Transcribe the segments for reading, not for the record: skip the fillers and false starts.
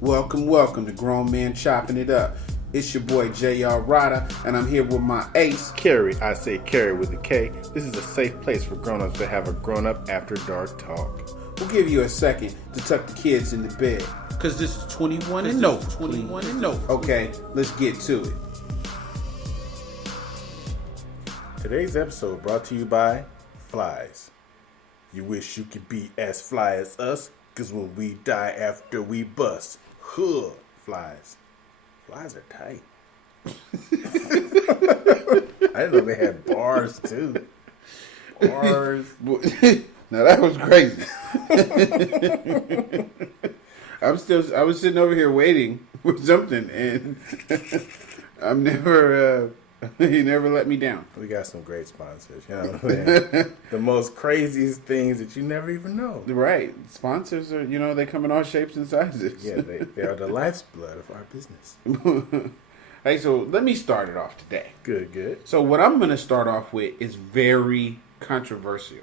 Welcome to Grown Man Chopping It Up. It's your boy J.R. Rada, and I'm here with my ace, Carrie. I say Carrie with a K. This is a safe place for grown-ups to have a grown-up after dark talk. We'll give you a second to tuck the kids into bed, because this is 21 and no. 21 and no. Okay, let's get to it. Today's episode brought to you by Flies. You wish you could be as fly as us, because when we die after we bust, flies. Flies are tight. I didn't know they had bars too. Bars. Now that was crazy. I was sitting over here waiting for something, and I'm never. He never let me down. We got some great sponsors. You know what I'm saying? The most craziest things that you never even know. Right. Sponsors are, they come in all shapes and sizes. Yeah, they are the lifeblood of our business. Hey, so let me start it off today. Good. So So what I'm going to start off with is very controversial.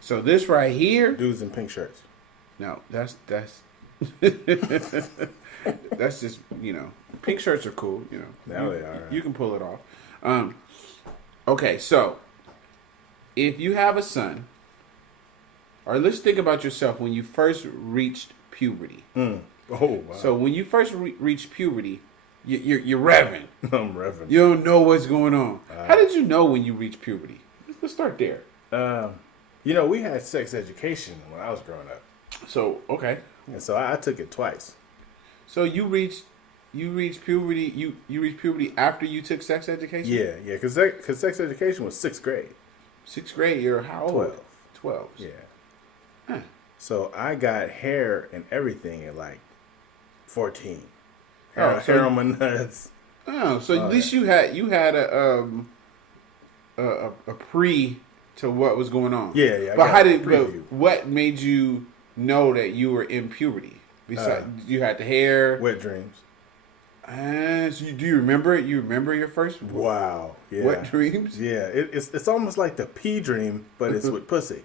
So this right here. dudes in pink shirts. No, that's that's just, pink shirts are cool, Now they are. You can pull it off. Okay, so if you have a son, or let's think about yourself when you first reached puberty. Oh, wow. So when you first reach puberty, you're revving. I'm revving. You don't know what's going on. How did you know when you reached puberty? Let's start there. We had sex education when I was growing up. So, okay. And so I took it twice. So you reached puberty. You reached puberty after you took sex education. Yeah, because sex education was 6th grade. 6th grade. You're how old? 12. Yeah. Huh. So I got hair and everything at like 14. Oh, Hair on my nuts. Oh, so at least you had a pre to what was going on. Yeah. But what made you know that you were in puberty? Besides, you had the hair. Wet dreams. So do you remember it? You remember your first? Wow. Yeah. Wet dreams? Yeah. It's almost like the pee dream, but it's with pussy.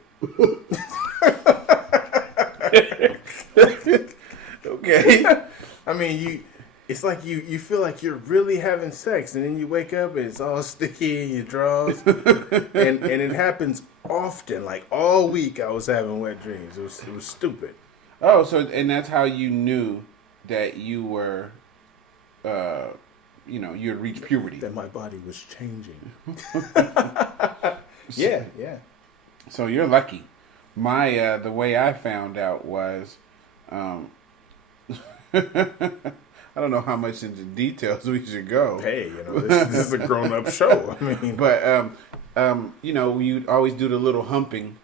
Okay. I mean, it's like you feel like you're really having sex, and then you wake up and it's all sticky in your drawers, and it happens often. Like all week, I was having wet dreams. It was stupid. Oh, and that's how you knew that you were, you had reached puberty. That my body was changing. Yeah. So you're lucky. My the way I found out was, I don't know how much into details we should go. Hey, this is a grown-up show. I mean, but you'd always do the little humping,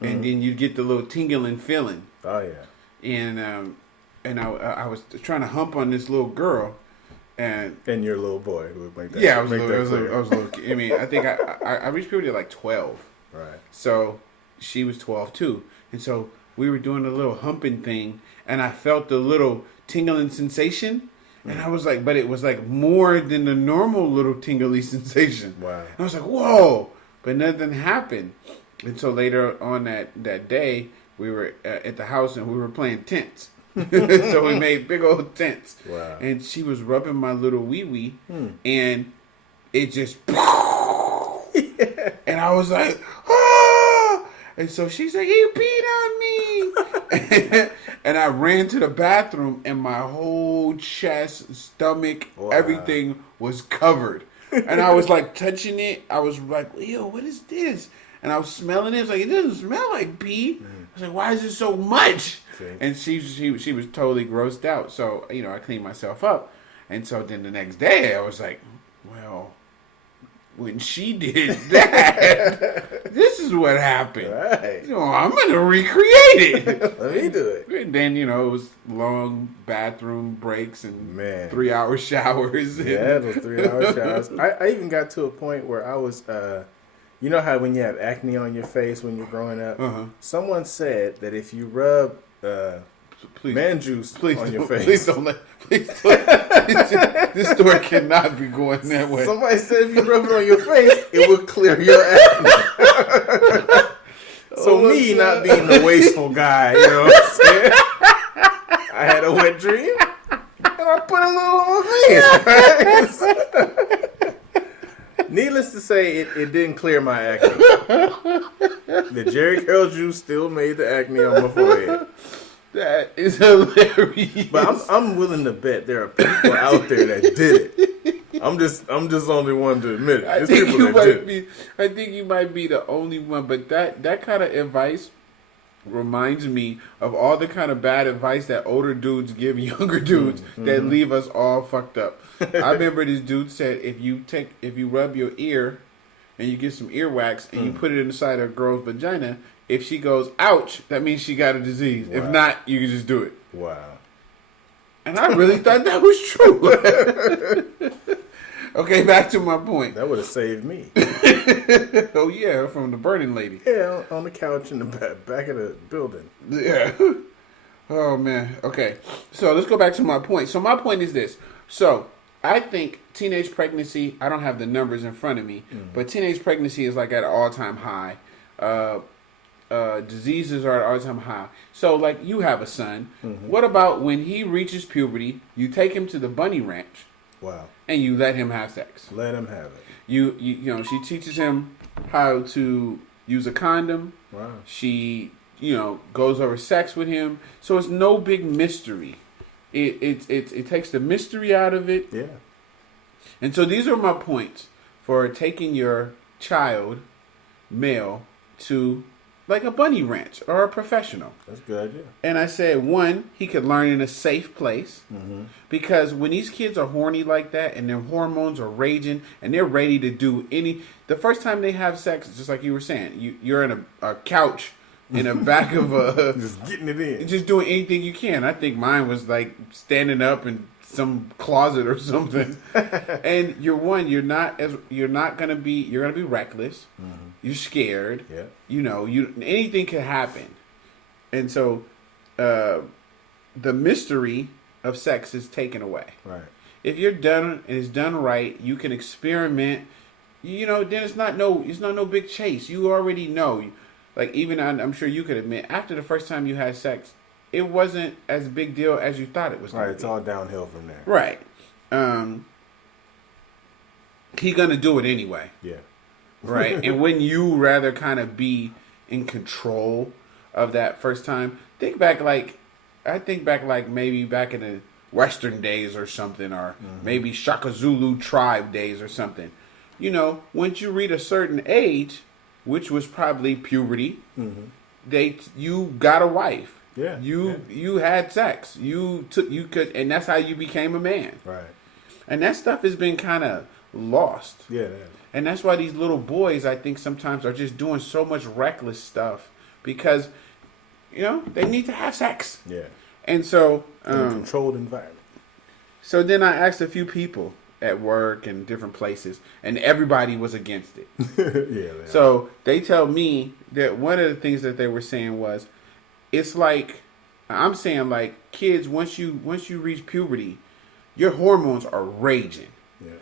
and then you'd get the little tingling feeling. Oh yeah. And I was trying to hump on this little girl, and your little boy who would make that. Yeah, I was a little kid. I mean, I think I reached puberty at like 12. Right. So she was 12 too, and so we were doing a little humping thing, and I felt the little tingling sensation, and I was like, but it was like more than the normal little tingly sensation. Wow. And I was like, whoa, but nothing happened. And so later on that day, we were at the house and we were playing tents. So we made big old tents. Wow. And she was rubbing my little wee-wee, and it just, and I was like, ah! And so she's like, "You peed on me." And I ran to the bathroom, and my whole chest, stomach, everything was covered. And I was like touching it. I was like, "Ew, what is this?" And I was smelling it. It's like, it doesn't smell like pee. I was like, "Why is it so much?" See? And she was totally grossed out. So, I cleaned myself up. And so then the next day I was like, well, when she did that, this is what happened. Right. I'm going to recreate it. Let me do it. And then, it was long bathroom breaks and 3-hour showers. Yeah, those 3-hour showers. I even got to a point where I was, you know how when you have acne on your face when you're growing up? Someone said that if you rub man juice on your face. Please don't this story cannot be going that way. Somebody said if you rub it on your face, it will clear your acne. So not being the wasteful guy, you know what I'm saying? I had a wet dream, and I put a little on my face. Needless to say, it didn't clear my acne. The Jerry Curl juice still made the acne on my forehead. That is hilarious. But I'm willing to bet there are people out there that did it. I'm just the only one to admit it. I There's think people you that might did. I think you might be the only one. But that kind of advice reminds me of all the kind of bad advice that older dudes give younger dudes that leave us all fucked up. I remember this dude said if you rub your ear and you get some earwax and you put it inside a girl's vagina, if she goes ouch, that means she got a disease. Wow. If not, you can just do it. Wow. And I really thought that was true. Okay, back to my point. That would have saved me. Oh yeah, from the burning lady. Yeah, on the couch in the back of the building. Yeah. Oh man. Okay. So let's go back to my point. So my point is this. So I think teenage pregnancy, I don't have the numbers in front of me, but teenage pregnancy is like at an all-time high. Diseases are at an all-time high. So like you have a son. What about when he reaches puberty, you take him to the bunny ranch. Wow. And you let him have sex. Let him have it. You know, she teaches him how to use a condom. Wow. She, goes over sex with him. So it's no big mystery. It takes the mystery out of it. Yeah. And so these are my points for taking your child, male, to like a bunny ranch or a professional. That's a good idea. And I said, one, he could learn in a safe place. Because when these kids are horny like that and their hormones are raging and they're ready to do the first time they have sex, just like you were saying, you're in a couch in the back of a... just getting it in. Just doing anything you can. I think mine was like standing up in some closet or something. And you're gonna be reckless. You're scared. Yeah. Anything can happen. And so the mystery of sex is taken away. Right. If you're done and it's done right, you can experiment. Then it's not no big chase. You already know. Like even I'm sure you could admit, after the first time you had sex, it wasn't as big deal as you thought it was. Right. It's all downhill from there. Right. He gonna do it anyway. Yeah. Right. And when you rather kind of be in control of that first time, I think back like maybe back in the Western days or something, or maybe Shaka Zulu tribe days or something. Once you reach a certain age, which was probably puberty, you got a wife. Yeah. You had sex. And that's how you became a man. Right. And that stuff has been kind of lost. Yeah. And that's why these little boys, I think, sometimes are just doing so much reckless stuff because, they need to have sex. Yeah. And so... in a controlled environment. So then I asked a few people at work and different places, and everybody was against it. Yeah. So they tell me that one of the things that they were saying was, it's like, I'm saying like, kids, once you reach puberty, your hormones are raging. Yeah.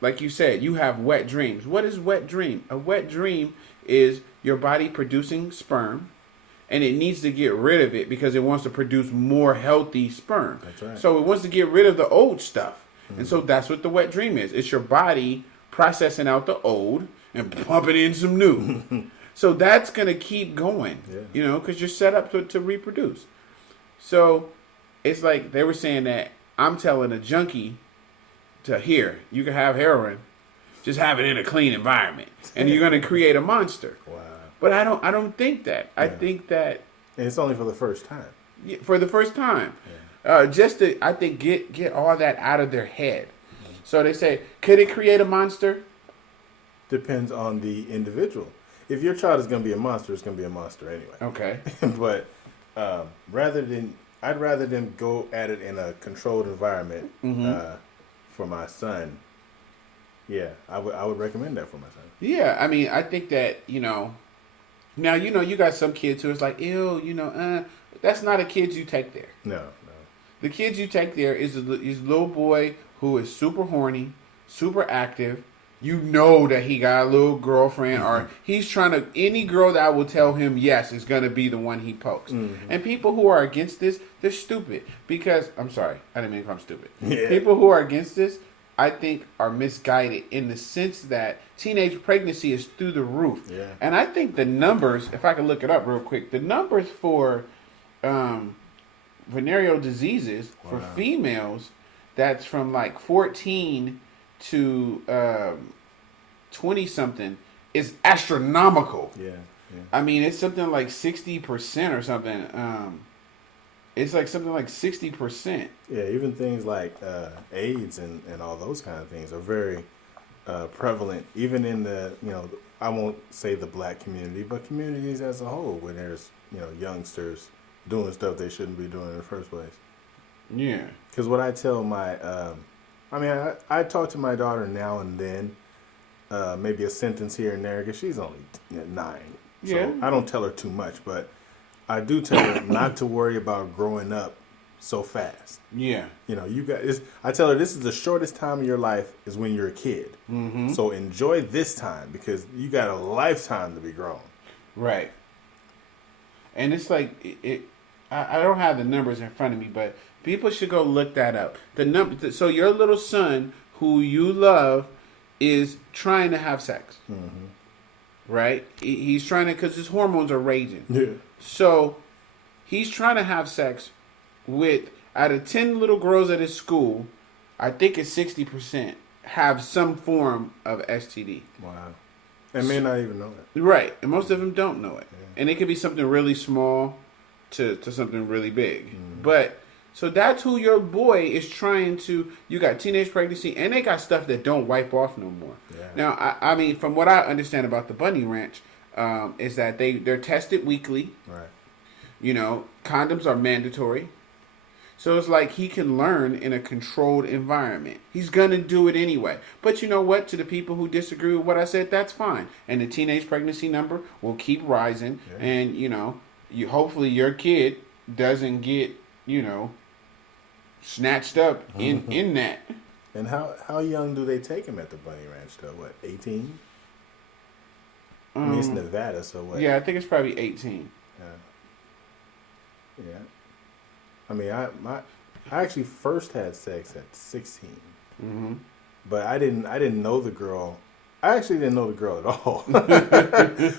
Like you said, you have wet dreams. What is wet dream? A wet dream is your body producing sperm, and it needs to get rid of it because it wants to produce more healthy sperm. That's right. So it wants to get rid of the old stuff. And so that's what the wet dream is. It's your body processing out the old and pumping in some new. So that's going to keep going, because you're set up to reproduce. So it's like they were saying that I'm telling a junkie you can have heroin, just have it in a clean environment, and you're going to create a monster. Wow. But I don't think that. Yeah. I think that... And it's only for the first time. For the first time. Yeah. Just to, I think, get all that out of their head. So they say, could it create a monster? Depends on the individual. If your child is going to be a monster, it's going to be a monster anyway. Okay. But I'd rather them go at it in a controlled environment for my son. Yeah, I would recommend that for my son. Yeah, I mean, I think that, now, you got some kids who is like, ew, that's not a kid you take there. No. The kids you take there is a little boy who is super horny, super active, You know that he got a little girlfriend, or he's trying to. Any girl that will tell him yes is going to be the one he pokes. And people who are against this, they're stupid. Because I'm sorry, I didn't mean to call them stupid. Yeah. People who are against this, I think, are misguided in the sense that teenage pregnancy is through the roof. Yeah. And I think the numbers, if I can look it up real quick, the numbers for venereal diseases for females, that's from like 14 to 20 something, is astronomical. Yeah. I mean, it's something like 60% or something. It's like something like 60%. Yeah, even things like AIDS and all those kind of things are very prevalent, even in the, I won't say the black community, but communities as a whole, where there's, youngsters doing stuff they shouldn't be doing in the first place. Yeah. Because what I tell my, I talk to my daughter now and then, maybe a sentence here and there, because she's only 9. So Yeah. I don't tell her too much, but I do tell her not to worry about growing up so fast. Yeah. I tell her this is the shortest time of your life is when you're a kid. Mm-hmm. So enjoy this time because you got a lifetime to be grown. Right. And it's like I don't have the numbers in front of me, but people should go look that up. So your little son, who you love, is trying to have sex. Mm-hmm. Right? He's trying to, because his hormones are raging. Yeah. So he's trying to have sex with, out of 10 little girls at his school, I think it's 60% have some form of STD. Wow. And may not even know it. Right. And most of them don't know it. Yeah. And it could be something really small to something really big. Mm-hmm. But, so that's who your boy is trying to, you got teenage pregnancy, and they got stuff that don't wipe off no more. Yeah. Now, I mean, from what I understand about the Bunny Ranch, is that they're tested weekly. Right. Condoms are mandatory. So it's like he can learn in a controlled environment. He's going to do it anyway. But you know what? To the people who disagree with what I said, that's fine. And the teenage pregnancy number will keep rising. Yeah. And, you hopefully your kid doesn't get, snatched up in that. And how young do they take him at the Bunny Ranch, though? What, 18? I mean, it's Nevada, so what? Yeah, I think it's probably 18. Yeah. I mean, I actually first had sex at 16. Mm-hmm. But I didn't know the girl. I actually didn't know the girl at all.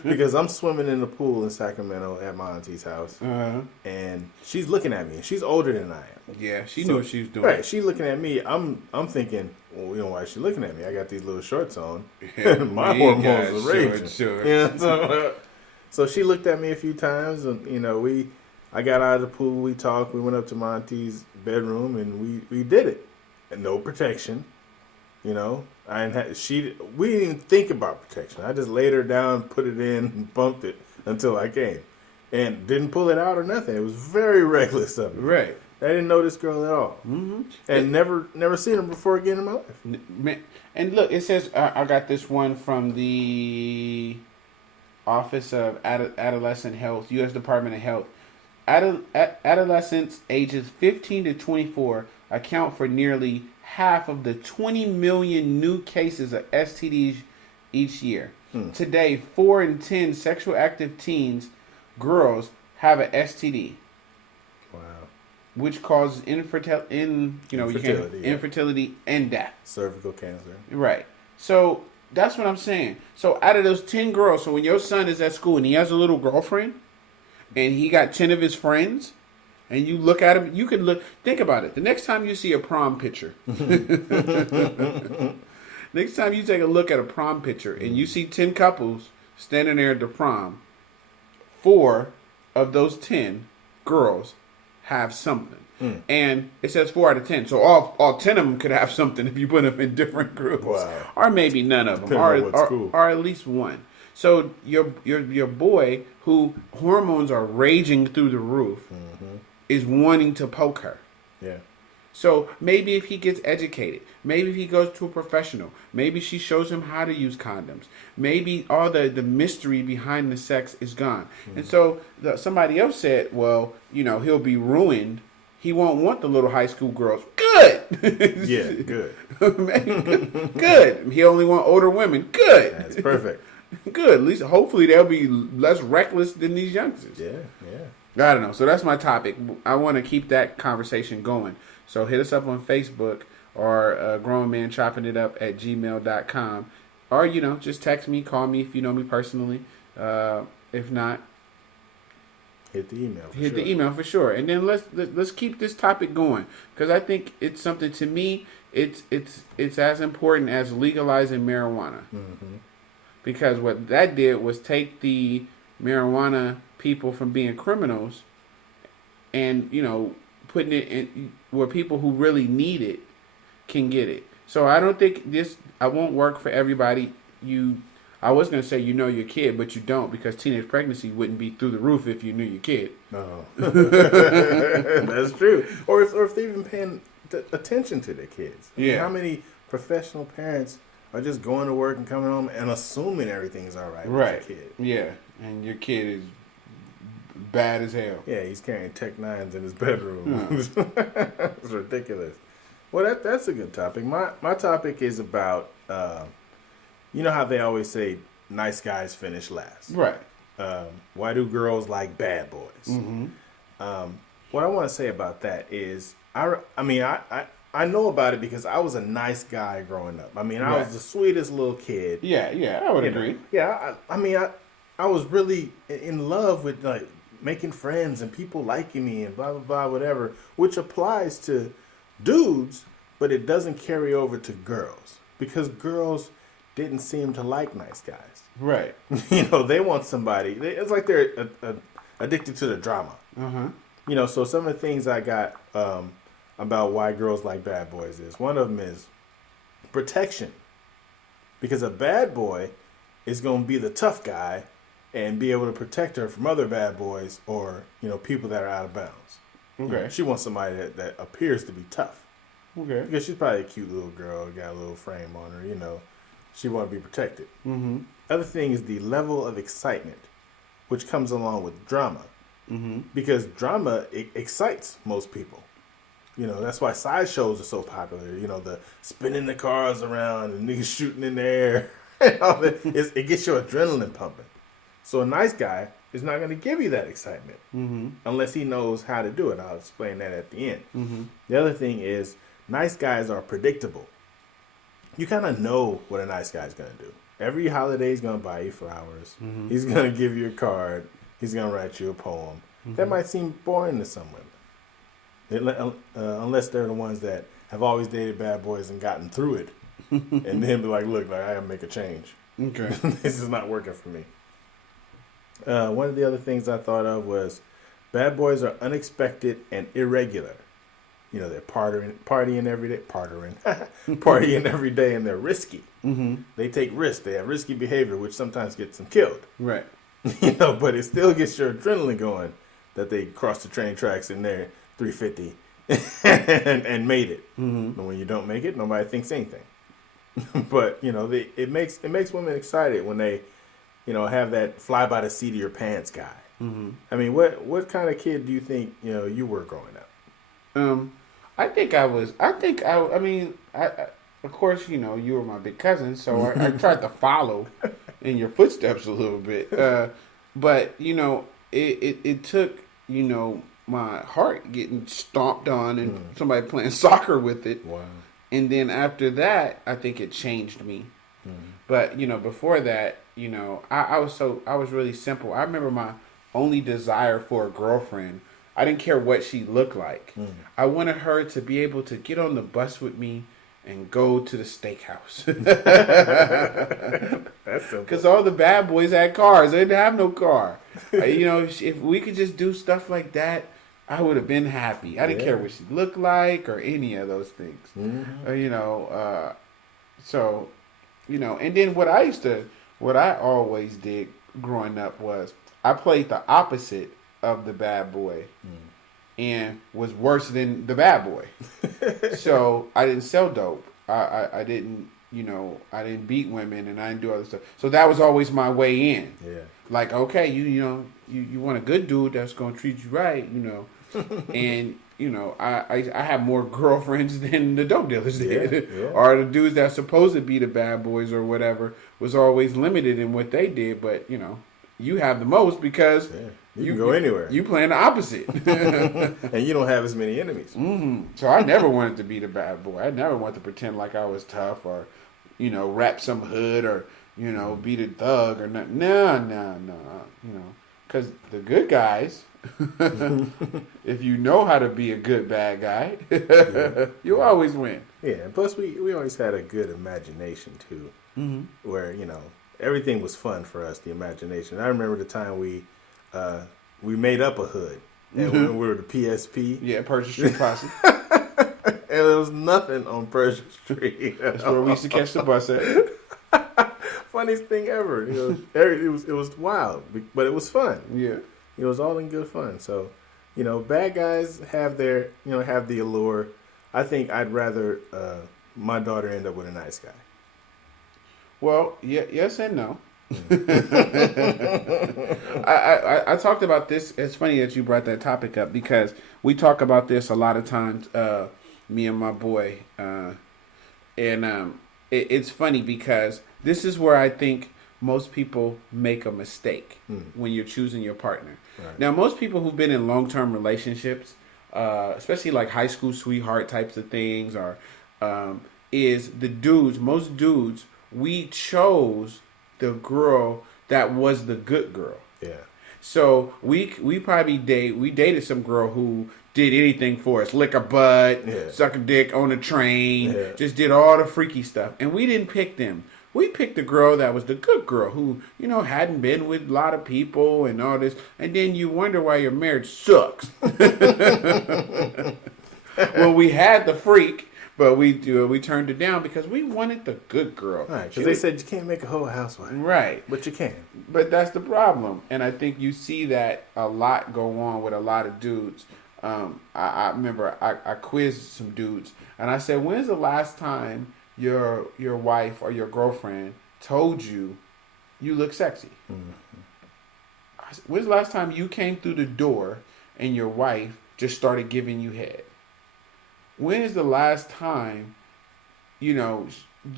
Because I'm swimming in the pool in Sacramento at my auntie's house. Uh-huh. And she's looking at me. She's older than I am. Yeah, she knew what she was doing. Right, she's looking at me. I'm thinking, well, why is she looking at me? I got these little shorts on. My hormones are raging. Sure. So she looked at me a few times, and I got out of the pool. We talked. We went up to my auntie's bedroom, and we did it. And no protection. We didn't even think about protection. I just laid her down, put it in, and bumped it until I came, and didn't pull it out or nothing. It was very reckless of me. Right. I didn't know this girl at all, and never seen her before again in my life. And look, it says I got this one from the Office of Adolescent Health, U.S. Department of Health. Adolescents ages 15 to 24 account for nearly half of the 20 million new cases of STDs each year. Today, 4 in 10 sexual active teens, girls, have an STD. Wow. Which causes infertility and death. Cervical cancer. Right. So that's what I'm saying. So out of those 10 girls, so when your son is at school and he has a little girlfriend, and he got 10 of his friends, and you look at him, you could think about it. The next time you see a prom picture, next time you take a look at a prom picture and you see 10 couples standing there at the prom, 4 of those 10 girls have something. And it says 4 out of 10. So all 10 of them could have something if you put them in different groups. Wow. Or maybe none of them. Or at least one. So your boy, who hormones are raging through the roof, is wanting to poke her. Yeah. So maybe if he gets educated, maybe if he goes to a professional, maybe she shows him how to use condoms, maybe all the mystery behind the sex is gone. And so somebody else said, well, he'll be ruined he won't want the little high school girls. Good. Yeah, good. Good. He only want older women. Good. That's perfect. Good. At least, hopefully, they'll be less reckless than these youngsters. Yeah, yeah. I don't know. So that's my topic. I want to keep that conversation going. So hit us up on Facebook or grownmanchoppingitup@gmail.com. Or, just text me, call me if you know me personally. If not, hit the email. Hit the email for sure. And then let's keep this topic going, because I think it's something, to me, it's as important as legalizing marijuana. Mm-hmm. Because what that did was take the marijuana people from being criminals and, putting it in where people who really need it can get it. So I don't think I won't work for everybody. I was going to say your kid, but you don't, because teenage pregnancy wouldn't be through the roof if you knew your kid. No. That's true. Or if they're even paying attention to their kids. I mean, how many professional parents are just going to work and coming home and assuming everything's all right with your kid? Yeah, and your kid is bad as hell. Yeah, he's carrying Tech 9s in his bedroom. It's ridiculous. Well, that's a good topic. My topic is about, you know how they always say nice guys finish last. Right. Why do girls like bad boys? Mm-hmm. What I want to say about that is, I know about it because I was a nice guy growing up. I mean, I was the sweetest little kid. Yeah, I would agree. Yeah, I was really in love with, like, making friends and people liking me and blah, blah, blah, whatever, which applies to dudes, but it doesn't carry over to girls, because girls didn't seem to like nice guys. Right. They want somebody. It's like they're addicted to the drama. Uh-huh. So some of the things I got about why girls like bad boys is, one of them is protection. Because a bad boy is going to be the tough guy and be able to protect her from other bad boys or, people that are out of bounds. Okay. She wants somebody that appears to be tough. Okay. Because she's probably a cute little girl, got a little frame on her, She want to be protected. Mm-hmm. Other thing is the level of excitement, which comes along with drama. Mm-hmm. Because drama excites most people. That's why sideshows are so popular. The spinning the cars around and niggas shooting in the air. And all that. It gets your adrenaline pumping. So a nice guy is not going to give you that excitement unless he knows how to do it. I'll explain that at the end. Mm-hmm. The other thing is, nice guys are predictable. You kind of know what a nice guy's going to do. Every holiday he's going to buy you flowers. Mm-hmm. He's going to give you a card. He's going to write you a poem. Mm-hmm. That might seem boring to some women. Unless they're the ones that have always dated bad boys and gotten through it. And then be like, look, I gotta make a change. Okay. This is not working for me. One of the other things I thought of was bad boys are unexpected and irregular. They're partying every day, partying every day, and they're risky. Mm-hmm. They take risks. They have risky behavior, which sometimes gets them killed. Right. But it still gets your adrenaline going that they crossed the train tracks in their 350 and made it. Mm-hmm. And when you don't make it, nobody thinks anything. But it makes women excited when they, have that fly by the seat of your pants guy. Mm-hmm. I mean, what kind of kid do you think you were growing up? Of course, you were my big cousin, so I tried to follow in your footsteps a little bit. But it took my heart getting stomped on and somebody playing soccer with it. Wow. And then after that, I think it changed me. Mm-hmm. But before that, I was really simple. I remember my only desire for a girlfriend, I didn't care what she looked like. Mm. I wanted her to be able to get on the bus with me and go to the steakhouse. That's simple. Because all the bad boys had cars. They didn't have no car. If we could just do stuff like that, I would have been happy. I didn't care what she looked like or any of those things. Mm-hmm. And then what I always did growing up was I played the opposite of the bad boy and was worse than the bad boy. So I didn't sell dope. I didn't, I didn't beat women and I didn't do other stuff. So that was always my way in. Yeah. Like, okay, you want a good dude that's going to treat you right, And you know, I have more girlfriends than the dope dealers did, Yeah. or the dudes that supposed to be the bad boys or whatever was always limited in what they did. But you know, you have the most because you can go anywhere. You playing the opposite, and you don't have as many enemies. So I never wanted to be the bad boy. I never wanted to pretend like I was tough or, you know, rap some hood or, you know, be the thug or nothing. No. You know, because the good guys, if you know how to be a good bad guy, you always win. Yeah, and plus we always had a good imagination too, where you know everything was fun for us. The imagination. I remember the time we made up a hood, and when we were the PSP. Yeah, Persia Street Posse. And there was nothing on Persia Street. That's where we used to catch the bus at. Funniest thing ever. It was wild, but it was fun. Yeah. It was all in good fun. So, you know, bad guys have their, you know, have the allure. I think I'd rather my daughter end up with a nice guy. Well, yeah, yes and no. I talked about this. It's funny that you brought that topic up because we talk about this a lot of times, me and my boy. It's funny because this is where I think most people make a mistake when you're choosing your partner. Right. Now, most people who've been in long-term relationships, especially like high school sweetheart types of things, or is the dudes, most dudes, we chose the girl that was the good girl. Yeah. So we probably dated some girl who did anything for us, lick a butt, suck a dick on a train, just did all the freaky stuff, and we didn't pick them. We picked the girl that was the good girl who, you know, hadn't been with a lot of people and all this. And then you wonder why your marriage sucks. Well, we had the freak, but we turned it down because we wanted the good girl. Right, because they said you can't make a whole housewife. Right. But you can. But that's the problem. And I think you see that a lot go on with a lot of dudes. I remember I quizzed some dudes. And I said, when's the last time your wife or your girlfriend told you look sexy? When's the last time you came through the door and your wife just started giving you head? When is the last time, you know,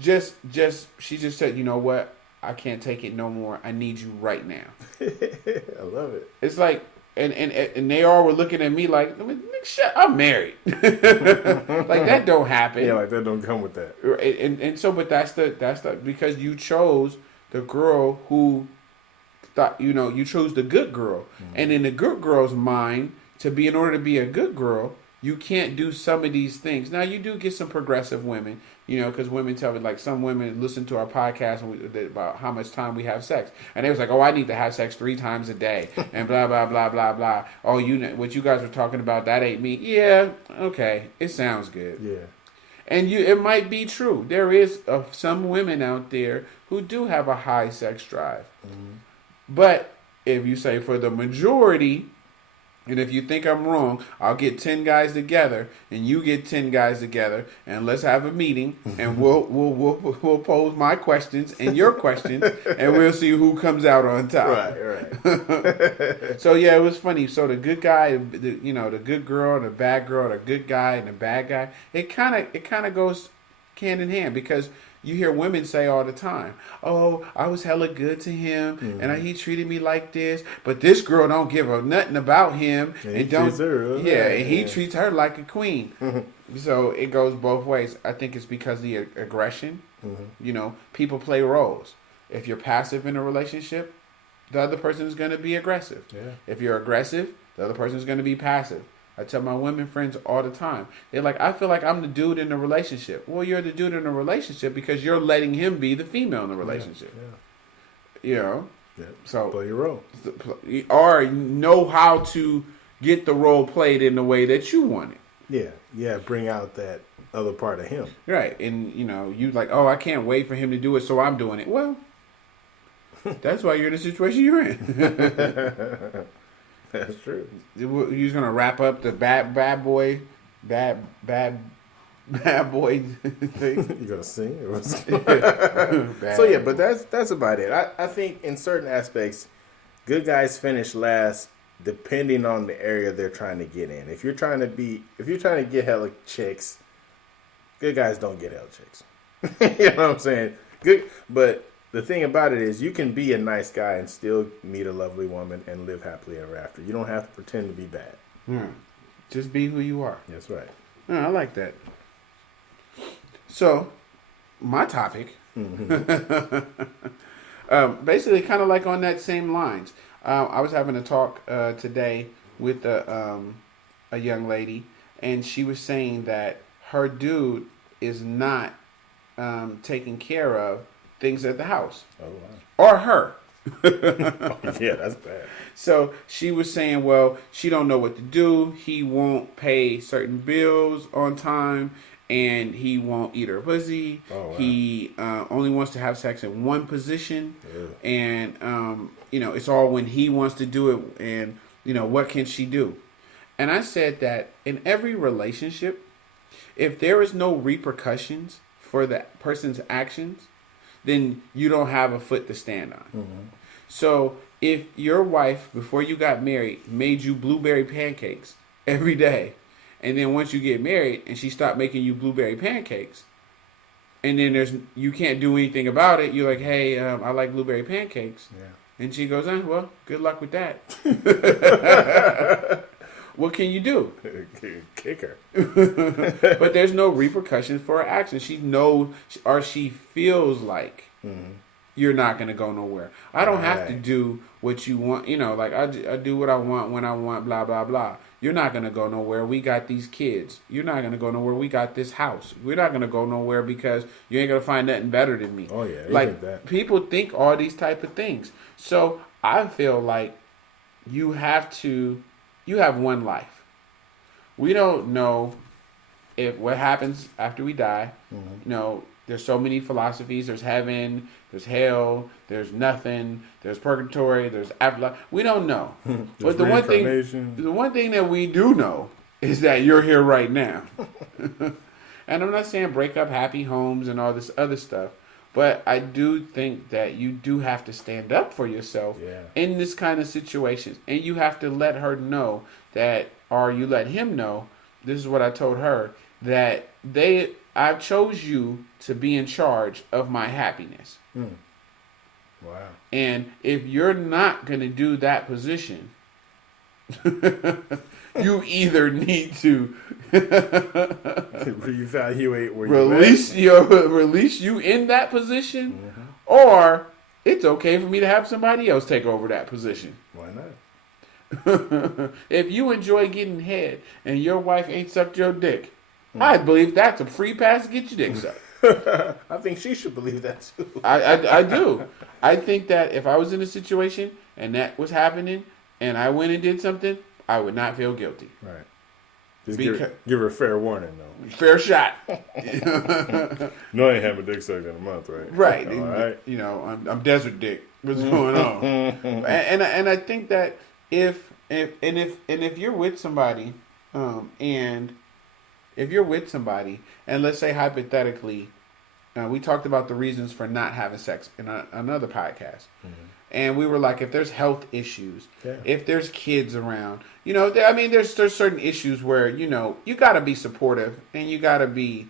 she just said, you know what, I can't take it no more. I need you right now. I love it. It's like, and they all were looking at me like, shut, I'm married. Like that don't happen. Yeah, like that don't come with that. And so, but that's the because you chose the girl who thought, you know, you chose the good girl, and in the good girl's mind, in order to be a good girl, you can't do some of these things. Now, you do get some progressive women, you know, because women tell me, like, some women listen to our podcast about how much time we have sex. And they was like, oh, I need to have sex 3 times a day, and blah, blah, blah, blah, blah. Oh, you know, what you guys were talking about, that ain't me. Yeah, okay, it sounds good. Yeah. And it might be true. There is some women out there who do have a high sex drive. But if you say for the majority, and if you think I'm wrong, I'll get 10 guys together, and you get 10 guys together, and let's have a meeting, and we'll pose my questions and your questions, and we'll see who comes out on top. Right. So yeah, it was funny. So the good guy, the good girl, the bad girl, the good guy, and the bad guy, it kind of goes hand in hand, because you hear women say all the time, oh, I was hella good to him, and he treated me like this, but this girl don't give a nothing about him, and he treats her like a queen. So it goes both ways. I think it's because of the aggression. You know, people play roles. If you're passive in a relationship, the other person is going to be aggressive. Yeah. If you're aggressive, the other person is going to be passive. I tell my women friends all the time. They're like, I feel like I'm the dude in the relationship. Well, you're the dude in the relationship because you're letting him be the female in the relationship. Yeah. You know? Yeah. So play your role. Or know how to get the role played in the way that you want it. Yeah. Yeah, bring out that other part of him. Right. And, you know, you like, oh, I can't wait for him to do it, so I'm doing it. Well, that's why you're in the situation you're in. That's true. You're gonna wrap up the bad boy thing. You gonna sing? So yeah, but that's about it. I think in certain aspects, good guys finish last depending on the area they're trying to get in. If you're trying to get hella chicks, good guys don't get hella chicks. You know what I'm saying? Good, but the thing about it is, you can be a nice guy and still meet a lovely woman and live happily ever after. You don't have to pretend to be bad. Just be who you are. That's right. I like that. So, my topic, basically kind of like on that same lines. I was having a talk today with a young lady, and she was saying that her dude is not taking care of things at the house. Oh, wow. Or her. Yeah, that's bad. So she was saying, well, she don't know what to do. He won't pay certain bills on time, and he won't eat her pussy. Oh, wow. He only wants to have sex in one position. Ew. And, it's all when he wants to do it. And, what can she do? And I said that in every relationship, if there is no repercussions for that person's actions, then you don't have a foot to stand on. Mm-hmm. So if your wife, before you got married, made you blueberry pancakes every day, and then once you get married and she stopped making you blueberry pancakes, and then you can't do anything about it, you're like, hey, I like blueberry pancakes. Yeah. And she goes, well, good luck with that. What can you do? Kick her. But there's no repercussions for her actions. She knows, or she feels like you're not going to go nowhere. I don't have to do what you want. Like I do what I want when I want, blah, blah, blah. You're not going to go nowhere. We got these kids. You're not going to go nowhere. We got this house. We're not going to go nowhere because you ain't going to find nothing better than me. Oh, yeah. Like, that. People think all these type of things. So I feel like you have one life. We don't know what happens after we die. Mm-hmm. There's so many philosophies. There's heaven, there's hell, there's nothing, there's purgatory, there's afterlife. We don't know. But the one thing that we do know is that you're here right now. And I'm not saying break up happy homes and all this other stuff, but I do think that you do have to stand up for yourself in this kind of situations. And you have to let her know that, or you let him know, this is what I told her, that I chose you to be in charge of my happiness. Wow. And if you're not going to do that position, you either need to reevaluate where release you in that position, or it's okay for me to have somebody else take over that position. Why not? If you enjoy getting head and your wife ain't sucked your dick, I believe that's a free pass to get your dick sucked. I think she should believe that too. I do. I think that if I was in a situation and that was happening and I went and did something, I would not feel guilty. Right. Just give her a fair warning, though. Fair shot. No, I ain't having a dick sucked in a month, right? Right. All right. I'm desert dick. What's going on? and I think that if you're with somebody, and let's say hypothetically, we talked about the reasons for not having sex in another podcast. And we were like, if there's health issues, if there's kids around, there's certain issues where, you got to be supportive and you got to be,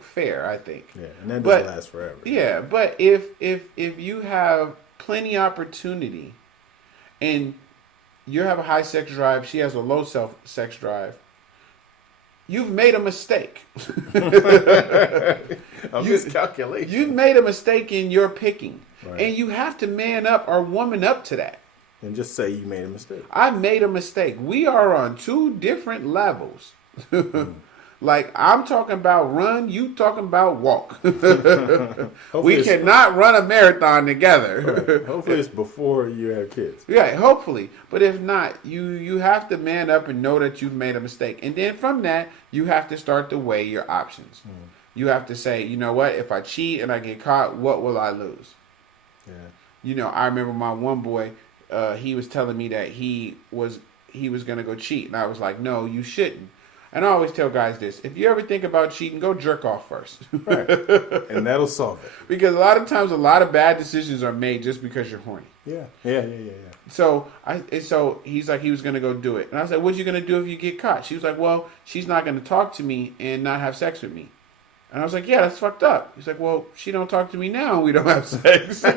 fair, I think. Yeah, and that doesn't last forever. Yeah, but if you have plenty opportunity and you have a high sex drive, she has a low sex drive, you've made a mistake. Miscalculation. You've made a mistake in your picking. Right. And you have to man up or woman up to that. And just say you made a mistake. I made a mistake. We are on two different levels. Like, I'm talking about run, you talking about walk. We cannot run a marathon together. Right. Hopefully it's before you have kids. Yeah, hopefully. But if not, you have to man up and know that you've made a mistake. And then from that, you have to start to weigh your options. You have to say, you know what, if I cheat and I get caught, what will I lose? Yeah. I remember my one boy, he was telling me that he was going to go cheat. And I was like, no, you shouldn't. And I always tell guys this: if you ever think about cheating, go jerk off first. Right. And that'll solve it. Because a lot of times, a lot of bad decisions are made just because you're horny. Yeah. So he's like, he was gonna go do it, and I was like, "What you gonna do if you get caught?" She was like, "Well, she's not gonna talk to me and not have sex with me." And I was like, "Yeah, that's fucked up." He's like, "Well, she don't talk to me now, and we don't have sex." So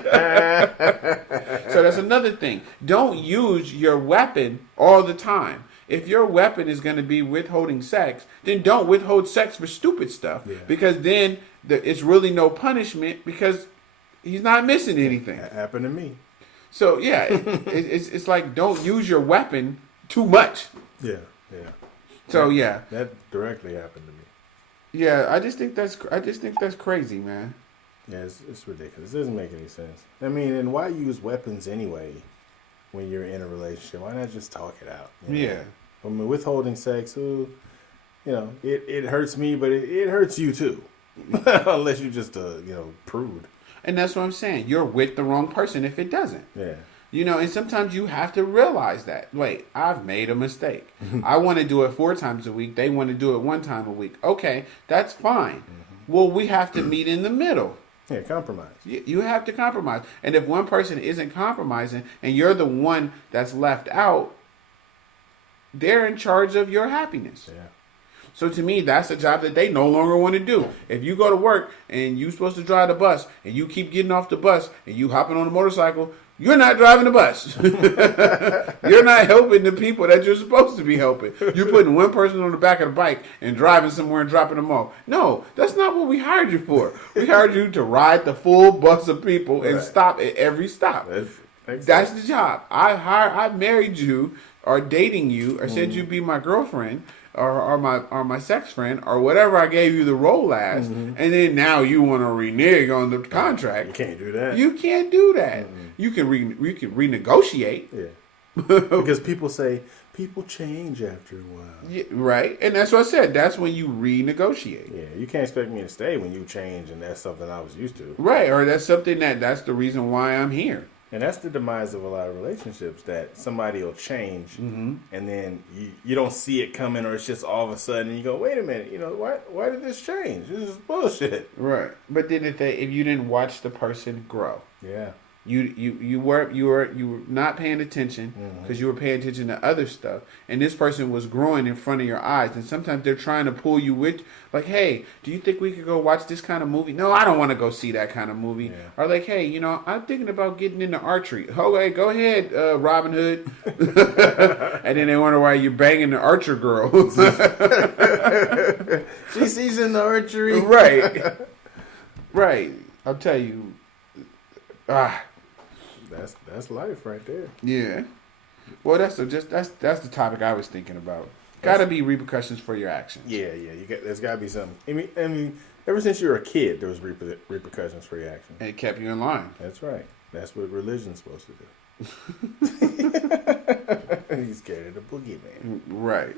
that's another thing. Don't use your weapon all the time. If your weapon is going to be withholding sex, then don't withhold sex for stupid stuff. Yeah. Because then it's really no punishment because he's not missing anything. That happened to me. So, yeah, it's like don't use your weapon too much. Yeah. So, yeah. That directly happened to me. Yeah, I just think that's crazy, man. Yeah, it's ridiculous. It doesn't make any sense. I mean, and why use weapons anyway when you're in a relationship? Why not just talk it out? You know? Yeah. I mean, withholding sex, it hurts me, but it hurts you too. Unless you're just a, prude. And that's what I'm saying. You're with the wrong person if it doesn't. Yeah. And sometimes you have to realize that. Wait, I've made a mistake. I want to do it 4 times a week. They want to do it 1 time a week. Okay, that's fine. Mm-hmm. Well, we have to meet in the middle. Yeah, compromise. You have to compromise. And if one person isn't compromising and you're the one that's left out, they're in charge of your happiness. Yeah. So to me, that's a job that they no longer want to do. If you go to work and you're supposed to drive the bus and you keep getting off the bus and you hopping on the motorcycle, you're not driving the bus. You're not helping the people that you're supposed to be helping. You're putting one person on the back of the bike and driving somewhere and dropping them off. No, that's not what we hired you for. We hired you to ride the full bus of people and stop at every stop. That's the job. I married you or dating you or said you'd be my girlfriend or my sex friend or whatever I gave you the role as, and then now you want to renege on the contract. You can't do that. You can't do that. You can renegotiate. Yeah. Because people say people change after a while. Yeah, right, and that's what I said. That's when you renegotiate. Yeah, you can't expect me to stay when you change, and that's something I was used to. Right, or that's something that's the reason why I'm here. And that's the demise of a lot of relationships, that somebody will change, and then you don't see it coming, or it's just all of a sudden, and you go, wait a minute, why did this change? This is bullshit. Right. But then if you didn't watch the person grow. Yeah. You were not paying attention because you were paying attention to other stuff, and this person was growing in front of your eyes. And sometimes they're trying to pull you with, like, hey, do you think we could go watch this kind of movie? No, I don't want to go see that kind of movie. Yeah. Or like, hey, I'm thinking about getting into archery. Okay, go ahead, Robin Hood. And then they wonder why you're banging the archer girl. She sees in the archery, right. I'll tell you. That's life right there. Yeah. Well, that's the topic I was thinking about. Got to be repercussions for your actions. Yeah. There's got to be something. I mean, ever since you were a kid, there was repercussions for your actions. And it kept you in line. That's right. That's what religion's supposed to do. He's scared of the boogeyman. Right.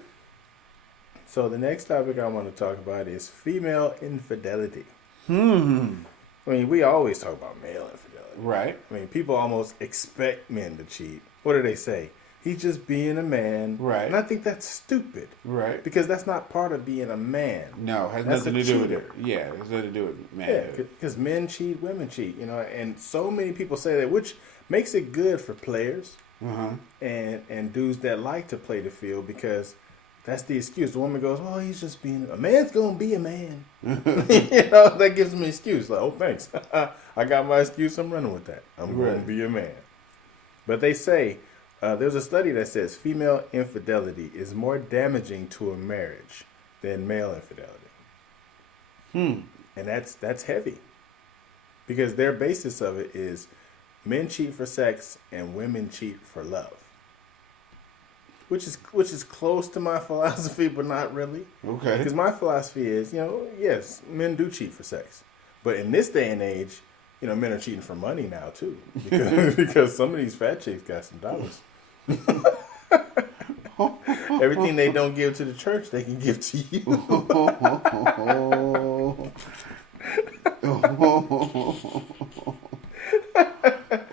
So the next topic I want to talk about is female infidelity. I mean, we always talk about male infidelity. Right. I mean, people almost expect men to cheat. What do they say? He's just being a man. Right. And I think that's stupid. Right. Because that's not part of being a man. No, it has nothing to do with it. Yeah, it has nothing to do with man. Yeah, because men cheat, women cheat, and so many people say that, which makes it good for players and dudes that like to play the field, because that's the excuse. The woman goes, oh, he's just being a man's going to be a man. That gives me an excuse. Like, oh, thanks. I got my excuse. I'm running with that. I'm going to be a man. But they say, there's a study that says female infidelity is more damaging to a marriage than male infidelity. And that's heavy. Because their basis of it is men cheat for sex and women cheat for love. Which is close to my philosophy, but not really. Okay. Because my philosophy is, yes, men do cheat for sex. But in this day and age, men are cheating for money now, too. Because some of these fat chicks got some dollars. Everything they don't give to the church, they can give to you.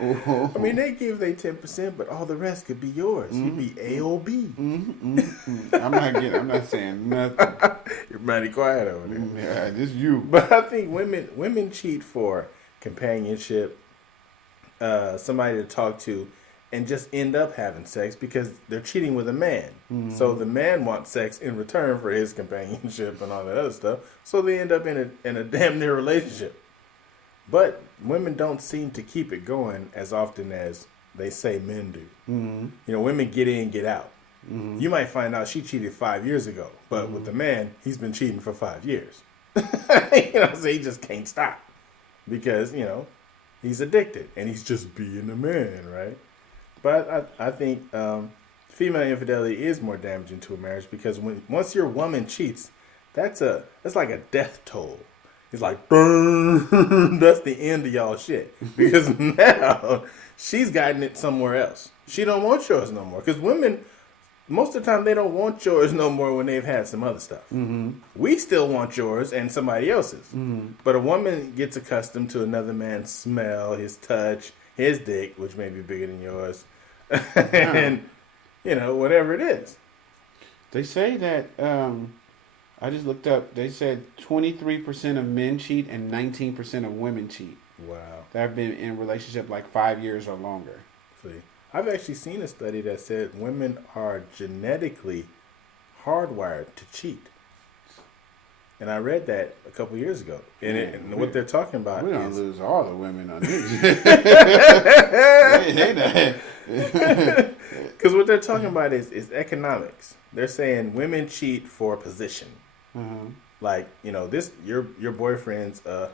I mean, they give they 10%, but all the rest could be yours. You'd be AOB. I'm not saying nothing. You're mighty quiet over there. Yeah, this you. But I think women cheat for companionship, somebody to talk to, and just end up having sex because they're cheating with a man. So the man wants sex in return for his companionship and all that other stuff. So they end up in a damn near relationship. But women don't seem to keep it going as often as they say men do. You know, women get in, get out. You might find out she cheated 5 years ago, but with the man, he's been cheating for 5 years. So he just can't stop because, he's addicted and he's just being a man, right? But I think female infidelity is more damaging to a marriage because once your woman cheats, that's like a death toll. It's like, burn. That's the end of y'all shit. Because now she's gotten it somewhere else. She don't want yours no more. Because women, most of the time, they don't want yours no more when they've had some other stuff. We still want yours and somebody else's. But a woman gets accustomed to another man's smell, his touch, his dick, which may be bigger than yours, and, whatever it is. They say that... I just looked up. They said 23% of men cheat and 19% of women cheat. Wow. That have been in relationship like 5 years or longer. See, I've actually seen a study that said women are genetically hardwired to cheat. And I read that a couple years ago. And what they're talking about we're going to lose all the women on this. Because what they're talking about is economics. They're saying women cheat for position. Like, your boyfriend's, a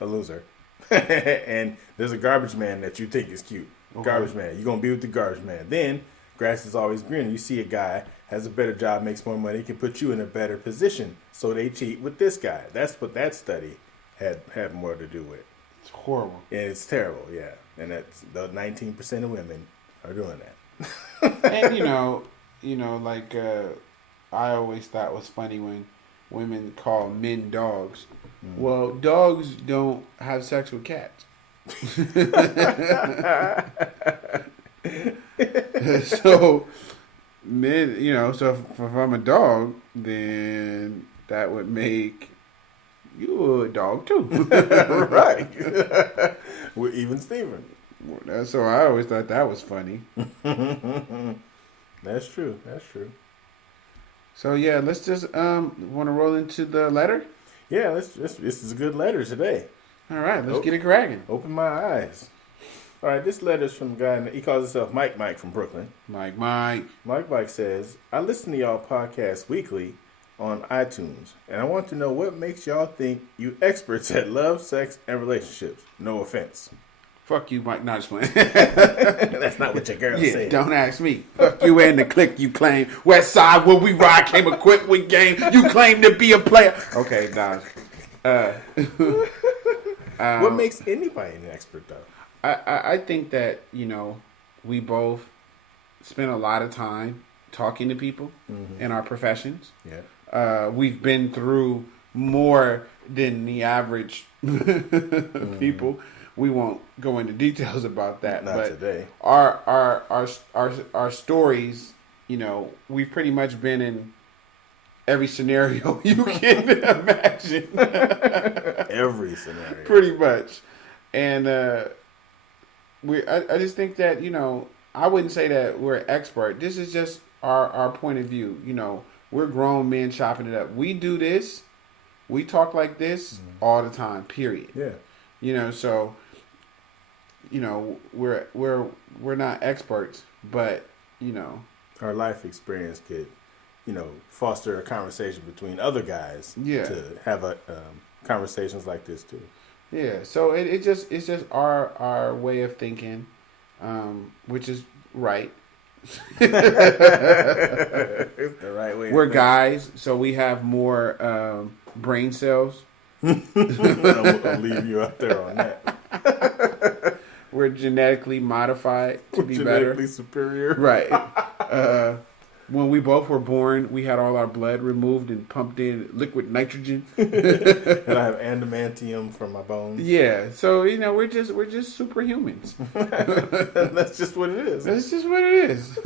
loser. And there's a garbage man that you think is cute. Okay. Garbage man. You're going to be with the garbage man. Then, grass is always greener. You see a guy has a better job, makes more money, can put you in a better position. So they cheat with this guy. That's what that study had more to do with. It's horrible. And it's terrible, yeah. And that's the 19% of women are doing that. And I always thought was funny when women call men dogs. Well, dogs don't have sex with cats. So men, so if I'm a dog, then that would make you a dog too. Right. We're even Steven. So I always thought that was funny. That's true. So yeah, let's just want to roll into the letter. Yeah, this is a good letter today. All right, let's get it cracking. Open my eyes. All right, this letter's from a guy, he calls himself Mike from Brooklyn. Mike says, I listen to y'all podcast weekly on iTunes, and I want to know what makes y'all think you experts at love, sex, and relationships. No offense. Fuck you, Mike. Not just playing. That's not what your girl said. Don't ask me. Fuck you and the clique you claim. West Side, where we ride, came equipped with game. You claim to be a player. Okay, guys. What makes anybody an expert, though? I think that, we both spend a lot of time talking to people in our professions. Yeah. We've been through more than the average people. We won't go into details about that. Not but today. Our stories, we've pretty much been in every scenario you can imagine. Every scenario. Pretty much. And I just think that, I wouldn't say that we're expert. This is just our point of view. We're grown men chopping it up. We do this. We talk like this all the time, period. Yeah. So, we're not experts, but, our life experience could, foster a conversation between other guys to have conversations like this too. Yeah. So it's just our way of thinking, which is right. It's the right way. We're guys, so we have more brain cells. I'll leave you out there on that. We're genetically modified to be better. Genetically superior. Right. When we both were born, we had all our blood removed and pumped in liquid nitrogen. And I have adamantium from my bones. Yeah, so we're just superhumans. That's just what it is. That's just what it is.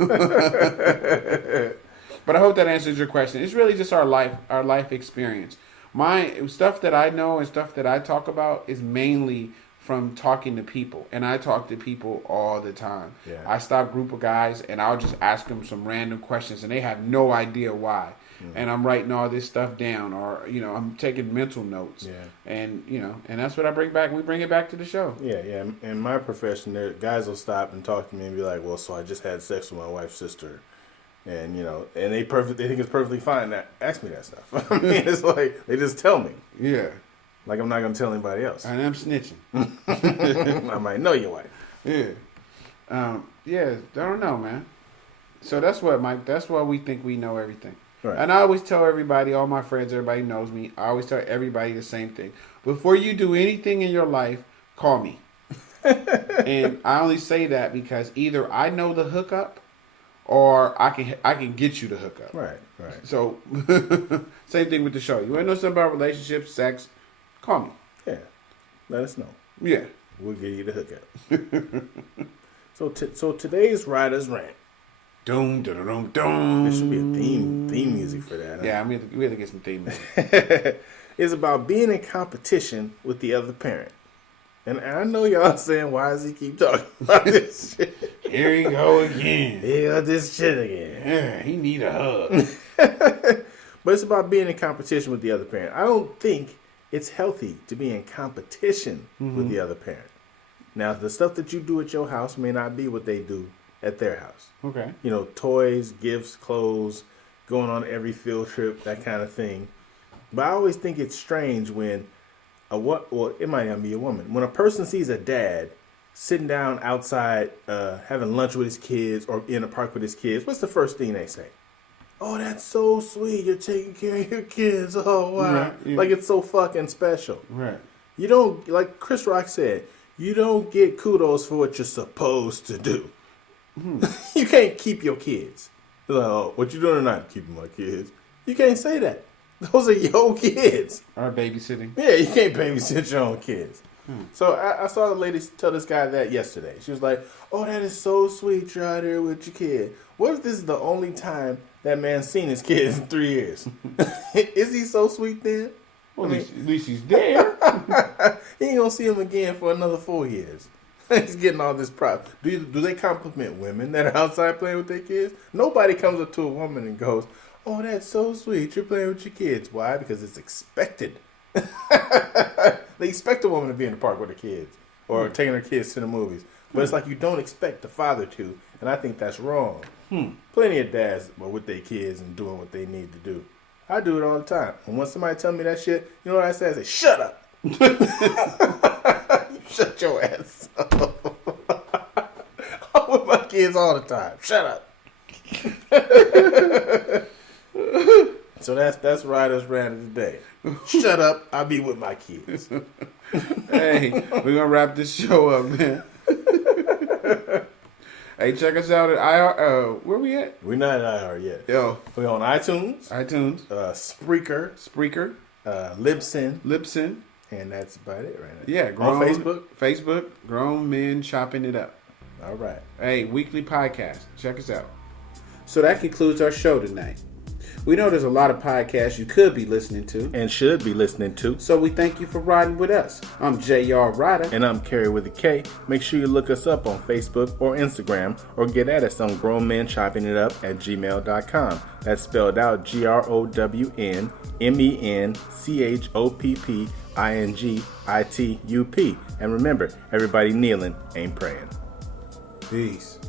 But I hope that answers your question. It's really just our life experience. My stuff that I know and stuff that I talk about is mainly from talking to people, and I talk to people all the time. Yeah. I stop a group of guys and I'll just ask them some random questions, and they have no idea why. Mm-hmm. And I'm writing all this stuff down, or I'm taking mental notes. Yeah. And and that's what I bring back. We bring it back to the show. Yeah. In my profession, there guys will stop and talk to me and be like, "Well, so I just had sex with my wife's sister." And and they think it's perfectly fine to ask me that stuff. I mean, it's like they just tell me. Yeah. Like I'm not gonna tell anybody else. And I'm snitching. I might know your wife. Yeah. Yeah. I don't know, man. So that's what, Mike. That's why we think we know everything. Right. And I always tell everybody, all my friends, everybody knows me. I always tell everybody the same thing. Before you do anything in your life, call me. And I only say that because either I know the hookup, or I can get you the hookup. Right. So same thing with the show. You want to know something about relationships, sex? Call me. Yeah. Let us know. Yeah. We'll get you the hookup. So today's Writer's Rant. Doom, da, da, dum, dum. There should be a theme music for that. Huh? Yeah, we have to get some theme music. It's about being in competition with the other parent. And I know y'all saying, why does he keep talking about this shit? Here he go again. Here got this shit again. Yeah, he need a hug. But it's about being in competition with the other parent. I don't think it's healthy to be in competition with the other parent. Now, the stuff that you do at your house may not be what they do at their house. Okay. Toys, gifts, clothes, going on every field trip, that kind of thing. But I always think it's strange when it might not be a woman. When a person sees a dad sitting down outside having lunch with his kids or in a park with his kids, what's the first thing they say? Oh, that's so sweet. You're taking care of your kids. Oh, wow. Right, yeah. Like it's so fucking special. Right. You don't, like Chris Rock said, you don't get kudos for what you're supposed to do. You can't keep your kids. Like, oh, what you doing tonight? Keeping my kids. You can't say that. Those are your kids. Or babysitting. Yeah, you can't babysit your own kids. So I saw the lady tell this guy that yesterday. She was like, oh, that is so sweet. You're out here with your kid. What if this is the only time that man's seen his kids in 3 years? Is he so sweet then? Well, at least he's there. He ain't going to see him again for another 4 years. He's getting all this pride. Do they compliment women that are outside playing with their kids? Nobody comes up to a woman and goes, oh, that's so sweet. You're playing with your kids. Why? Because it's expected. They expect a woman to be in the park with her kids or taking her kids to the movies. But it's like you don't expect the father to, and I think that's wrong. Plenty of dads are with their kids and doing what they need to do. I do it all the time. And when somebody tell me that shit, you know what I say? I say, shut up. You shut your ass up. I'm with my kids all the time. Shut up. So that's Writer's Rant of the day. Shut up. I'll be with my kids. Hey, we're going to wrap this show up, man. Hey, check us out at IR. Where we at? We're not at IR yet. Yo. We're on iTunes. Spreaker. Libsyn. And that's about it right now. Yeah. On Facebook. Grown Men Chopping It Up. All right. Hey, weekly podcast. Check us out. So that concludes our show tonight. We know there's a lot of podcasts you could be listening to. And should be listening to. So we thank you for riding with us. I'm J.R. Ryder. And I'm Kerry with a K. Make sure you look us up on Facebook or Instagram or get at us on grownmenchoppingitup@gmail.com. That's spelled out GROWNMENCHOPPINGITUP. And remember, everybody kneeling ain't praying. Peace.